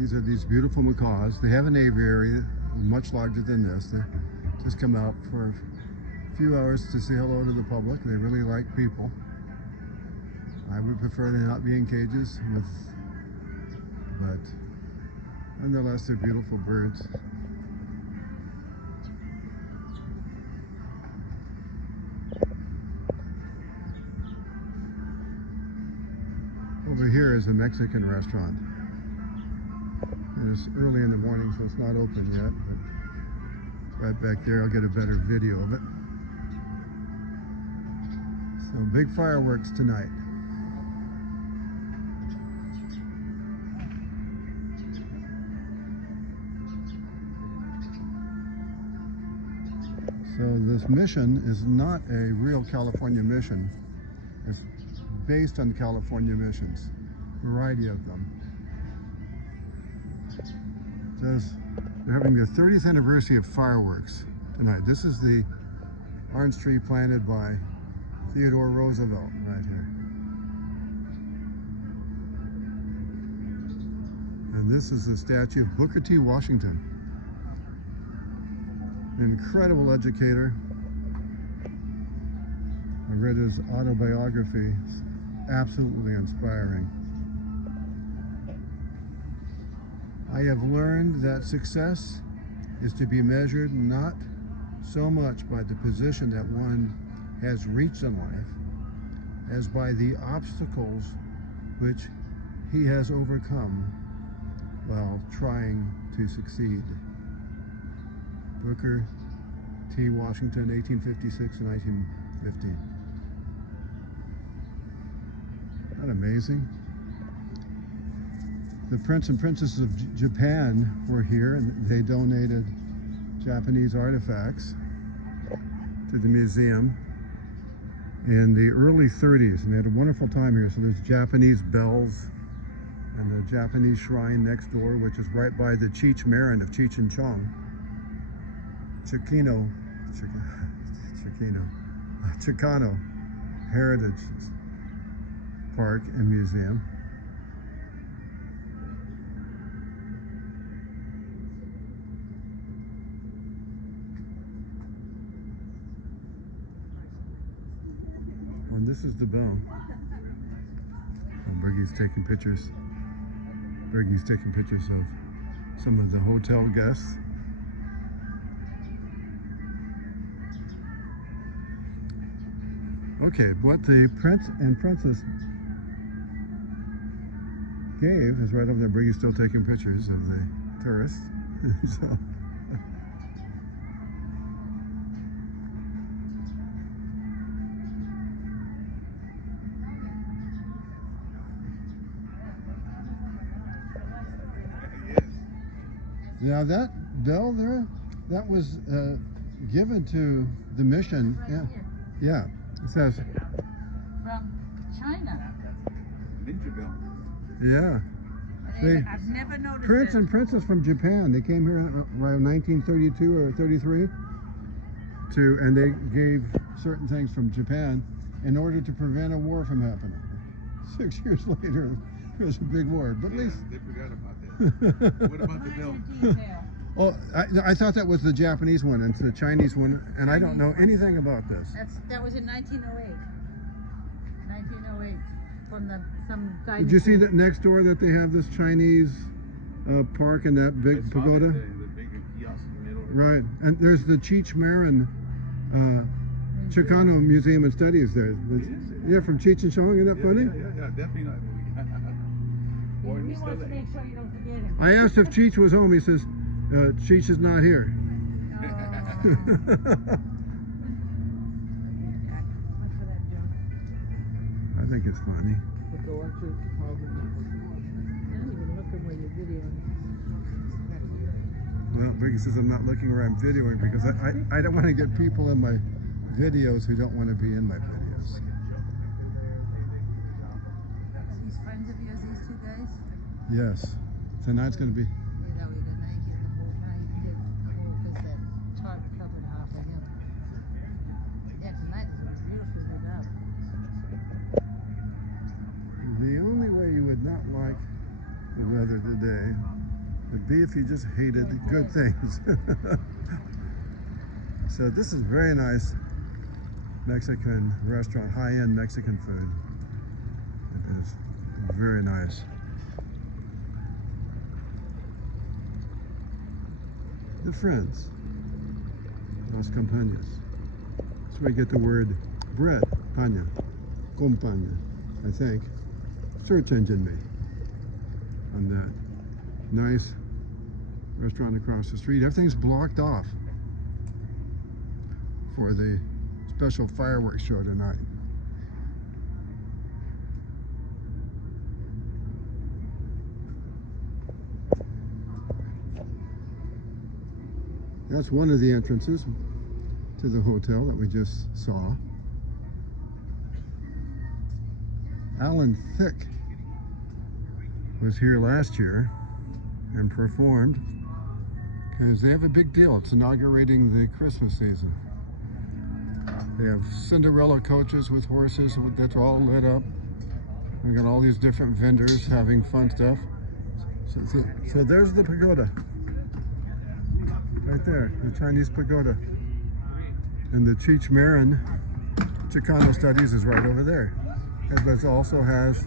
These are these beautiful macaws. They have an aviary much larger than this. They just come out for a few hours to say hello to the public. They really like people. I would prefer they not be in cages, but nonetheless, they're beautiful birds. Over here is a Mexican restaurant. And it's early in the morning, so it's not open yet, but right back there I'll get a better video of it. So big fireworks tonight. So this mission is not a real California mission. It's based on California missions, a variety of them. They're having their 30th anniversary of fireworks tonight. This is the orange tree planted by Theodore Roosevelt right here. And this is the statue of Booker T. Washington. An incredible educator. I read his autobiography. It's absolutely inspiring. I have learned that success is to be measured not so much by the position that one has reached in life as by the obstacles which he has overcome while trying to succeed. Booker T. Washington, 1856 to 1915. Isn't that amazing? The Prince and Princess of Japan were here, and they donated Japanese artifacts to the museum in the early 30s, and they had a wonderful time here. So there's Japanese bells and the Japanese shrine next door, which is right by the Cheech Marin of Cheech and Chong. Chicano Heritage Park and Museum. And this is the bell. Oh, Bergie's taking pictures. Bergie's taking pictures of some of the hotel guests. Okay, what the Prince and Princess gave is right over there. Bergie's still taking pictures of the tourists. So. Now that bell there, that was given to the mission. Right yeah, here. yeah. It says From China. Ninja bell. Yeah. I've never noticed Prince that. and Princess from Japan. They came here around 1932 or 33 and they gave certain things from Japan in order to prevent a war from happening. 6 years later, there's a big war. But at least they forgot about that. What about the bell? Oh, I thought that was the Japanese one, and it's the Chinese one, and I don't know anything about this. That was in 1908. 1908 from some dynasty. Did you see that next door that they have this Chinese park and that big pagoda? The big kiosk in the middle. Right, and there's the Cheech Marin Chicano Museum and Studies there. Yeah, from Cheech and Chong. Isn't that funny? Yeah, definitely not. He wants to make sure you don't forget him. I asked if Cheech was home. He says, Cheech is not here. I think it's funny. Well, Briggy says I'm not looking where I'm videoing because I don't want to get people in my videos who don't want to be in my videos. Are these friends of yours, these two guys? Yes. Tonight's going to be... Yeah, that way now you get the whole, now you can get the whole, because that tarp covered half of him. Yeah, tonight is beautifully lit up. The only way you would not like the weather today B if you just hated good things. So this is very nice Mexican restaurant, high-end Mexican food. It is very nice. The friends, las compañías. That's where you get the word bread, paña, compaña, I think. Search engine me on that. Nice restaurant across the street. Everything's blocked off for the special fireworks show tonight. That's one of the entrances to the hotel that we just saw. Alan Thicke was here last year and performed because they have a big deal. It's inaugurating the Christmas season. They have Cinderella coaches with horses that's all lit up. We got all these different vendors having fun stuff. So there's the pagoda. Right there, the Chinese pagoda. And the Cheech Marin Chicano Studies is right over there. But it also has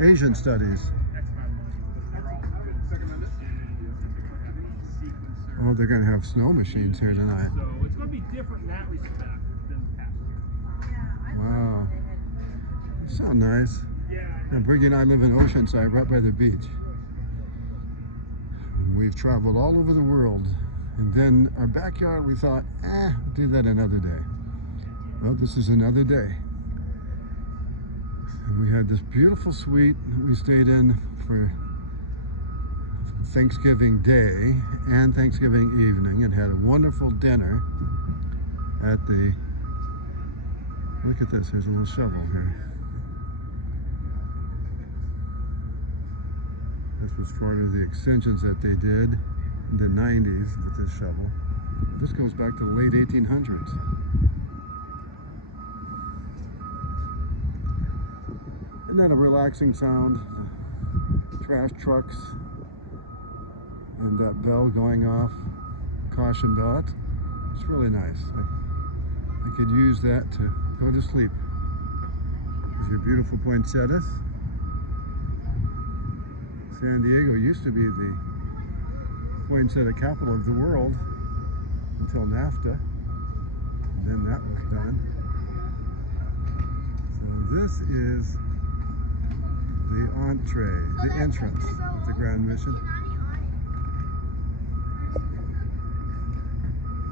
Asian Studies. Oh, they're going to have snow machines here tonight. So it's going to be different in that respect than past year. Wow. So nice. Now, Briggy and I live in Oceanside, right by the beach. We've traveled all over the world. And then our backyard, we thought, do that another day. Well, this is another day. And we had this beautiful suite that we stayed in for Thanksgiving Day and Thanksgiving evening, and had a wonderful dinner at the, look at this, there's a little shovel here. This was part of the extensions that they did in the 90s with this shovel. This goes back to the late 1800s. Isn't that a relaxing sound? The trash trucks and that bell going off, caution bell. It's really nice. I could use that to go to sleep. There's your beautiful poinsettias. San Diego used to be the poinsettia capital of the world until NAFTA, and then that was done. So this is the entree, the entrance of the Grand Mission.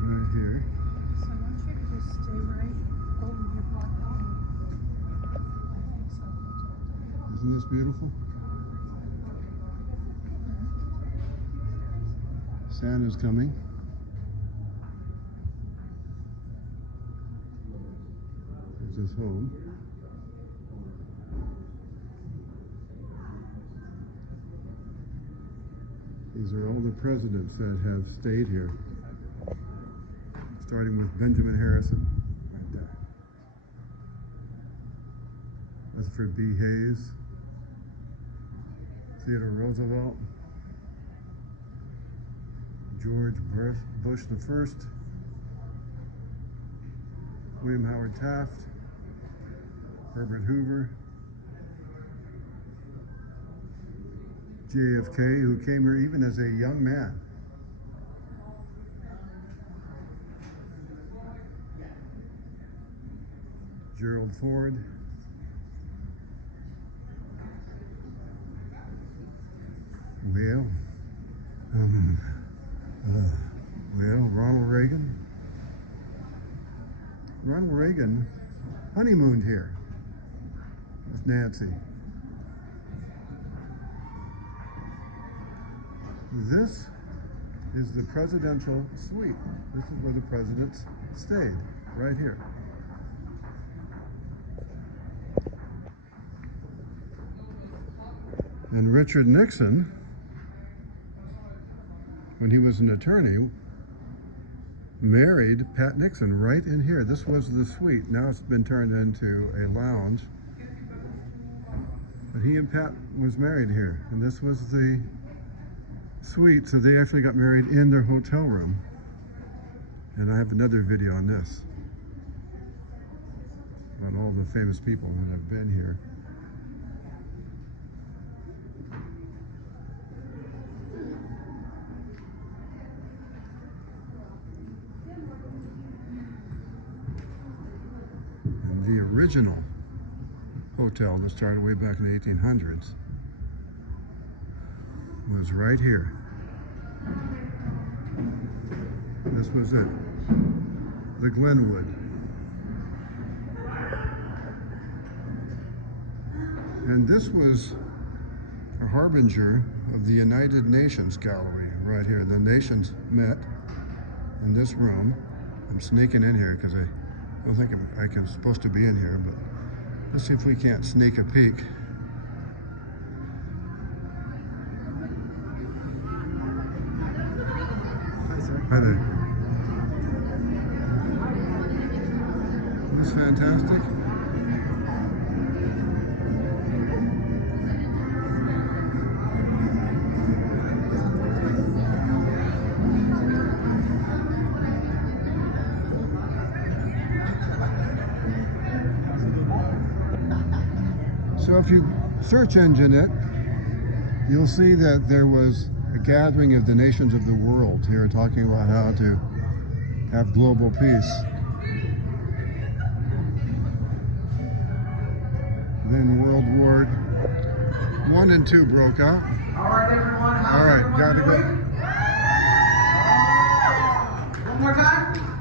Right here. So I want you to just stay right over your block. Isn't this beautiful? Santa's coming. There's his home. These are all the presidents that have stayed here. Starting with Benjamin Harrison, right there. Rutherford B. Hayes, Theodore Roosevelt, George Bush the First, William Howard Taft, Herbert Hoover, JFK, who came here even as a young man. Gerald Ford, Ronald Reagan. Ronald Reagan honeymooned here with Nancy. This is the presidential suite. This is where the presidents stayed, right here. And Richard Nixon, when he was an attorney, married Pat Nixon right in here. This was the suite. Now it's been turned into a lounge. But he and Pat was married here. And this was the suite, so they actually got married in their hotel room. And I have another video on this about all the famous people that have been here. And the original hotel that started way back in the 1800s was right here. This was it, the Glenwood. And this was a harbinger of the United Nations gallery right here. The nations met in this room. I'm sneaking in here because I don't think I'm supposed to be in here, but let's see if we can't sneak a peek. Hi there. Isn't this fantastic? So if you search engine it, you'll see that there was a gathering of the nations of the world here talking about how to have global peace. Then World War I and II broke out. All right, everyone. All right, gotta go. One more time.